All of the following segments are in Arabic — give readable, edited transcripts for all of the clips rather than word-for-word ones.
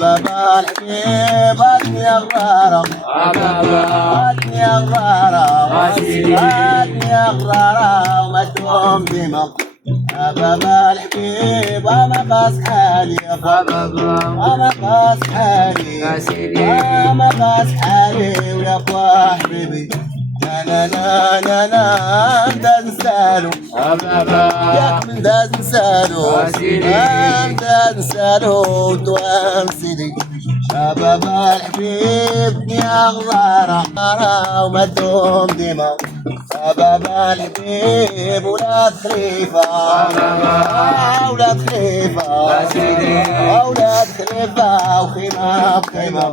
بابا الحبيب يا غرارة يا غرارة يا غرارة وما تدوم ديما بابا الحبيب انا قاص حالي يا بابا انا قاص حالي انا قاص حالي ويا ابو حبيبي لا لا لا لا انت نسالو ياك من داز نسالو انت نسالو توامسيلي بابا الحبيب يا غزارة وما تدوم ديما بابا الحبيب ولاد خليفة ولاد خليفة ولاد خليفة وخيمة بخيمة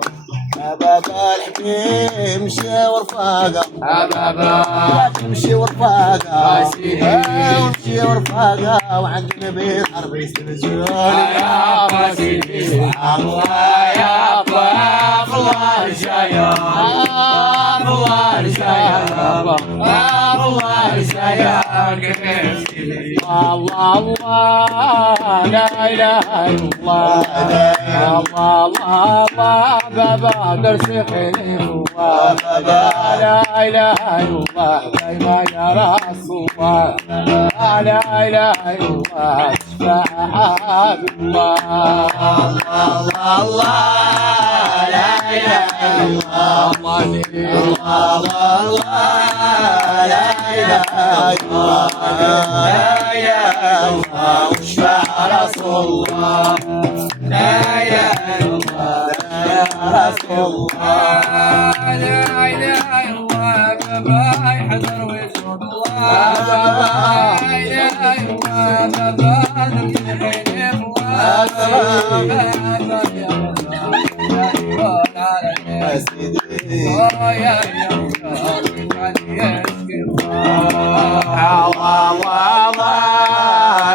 بابا الحبيب مشي ورفاقة بابا مشي ورفاقة مشي ورفاقة وعندنا بيت حربي سنجون يا ابا سيدي سبحان الله يا ابا الله الجاية الله الجاية الله الجاية الله الله لا اله الا الله الله الله بابا درسي خليل الله لا اله الا الله دايما يا رسول الله لا اله الا الله سبحان الله الله الله لا اله الا الله الله الله لا اله الا الله لا اله الا الله وشفع رسول الله لا اله الا الله لا رسول الله لا اله الا الله بابا يحضر ويشهد الله لا اله الا الله بابا نبتحي الله بابا يا سيدي يا الله الله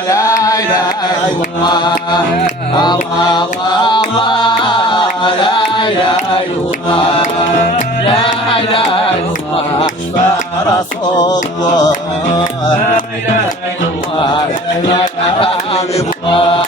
لا اله الا الله الله الله لا اله الا الله لا اله الا الله اشفع رسول الله لا اله الا الله لا اله الا الله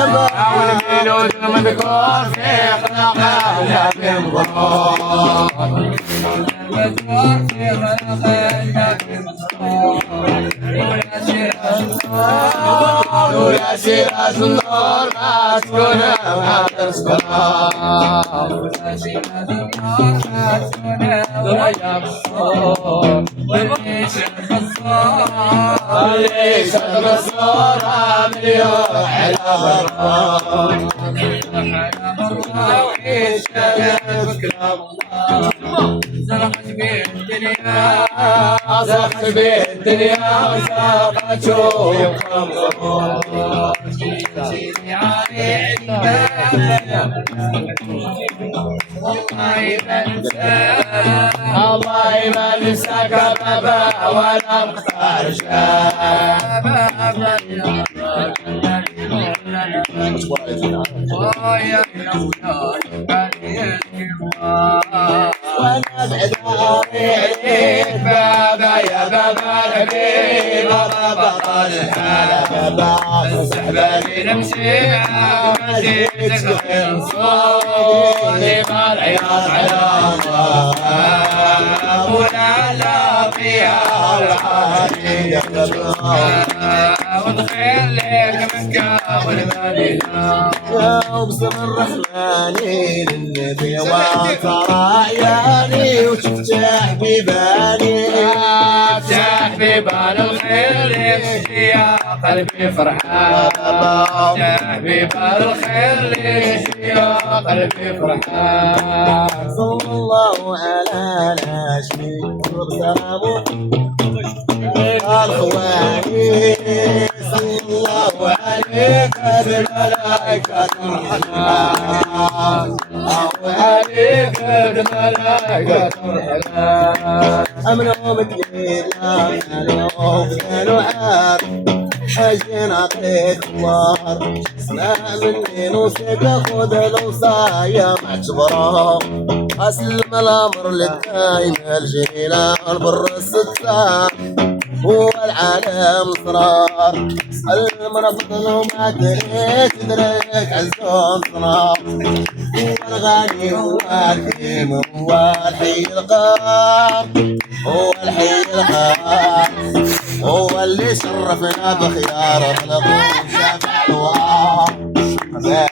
والميلود المذكور في خلقنا بالغرور المذكور في خلقنا بالغرور ويا سيرة النور ما تكون ما تسكن ليش الرسول مليون على برا زرقت بالدنيا زرقت بالدنيا وزرقت شوفكم الله ما ننساك بابا ولا مختار وانا بعد عليك بابا يا بابا الحبيب بابا طال الحالة بابا السحبة نمشي ما جيتك غير نصوني ما العياط على الله ولا لا فيها والعالي وتخيل لك مكة والمدينة وبسم الرحمن للنبي وترى عياني وشفت حبيباني حبيبان الخير يا قلبي فرحان حبيبان الخير يا قلبي فرحان صلى الله على ناشي وسلامه الخواني صلى الله عليك الملائكة الرحمن وعليك الملائكة الرحمن أمنوا مكينا كانوا عار حاجين عطيك الله اسمع مني نوصيك خذ الوصايا مع جبرها اسلم الامر للدايم الجليل البر الستار هو العالم صرار المرفض وما دريت عزهم صرار هو الغني هو الكريم هو الحي القار هو الحي القار هو اللي شرفنا بخيار الغنم شافع الوار زين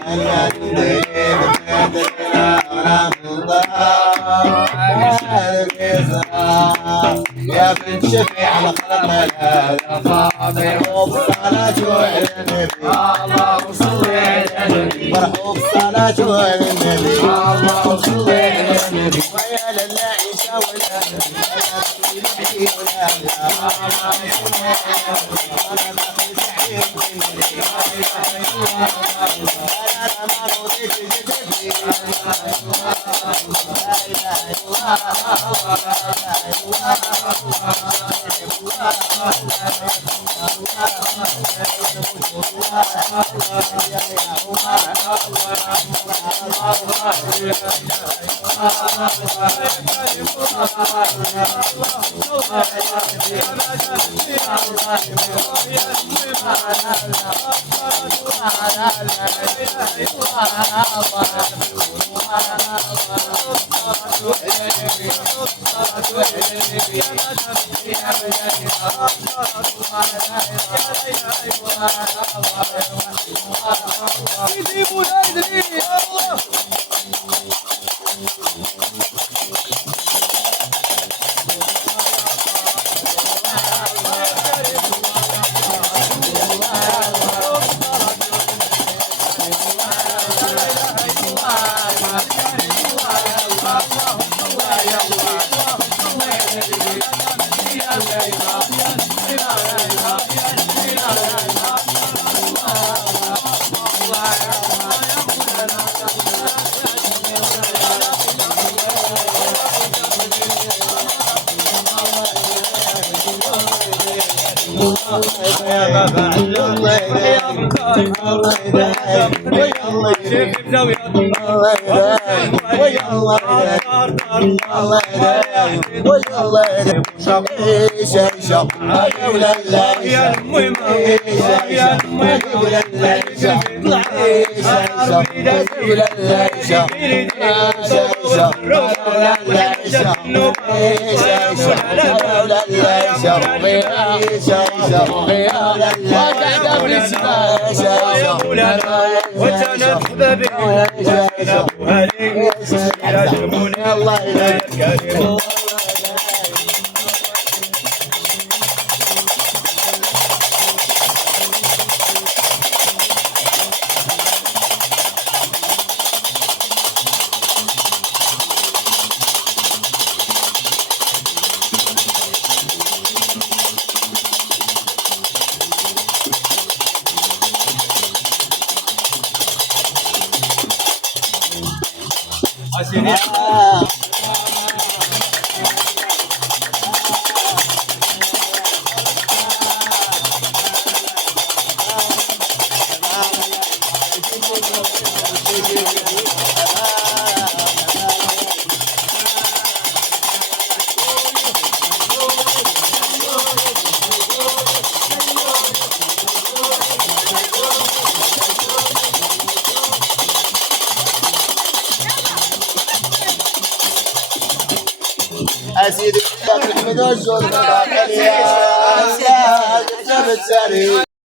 نديم بيدنا يا بنت شفيع الخلق مرحوب صلاة على النبي اللهم صل على النبي مرحوب صلاة على النبي اللهم صل على النبي ويا لله عيسى ولا شرفينا شرفينا وقعد بالاسماء يا مولانا وتنحب بنا هذه يرجمون الله الكريم سيدي الحمد والشكر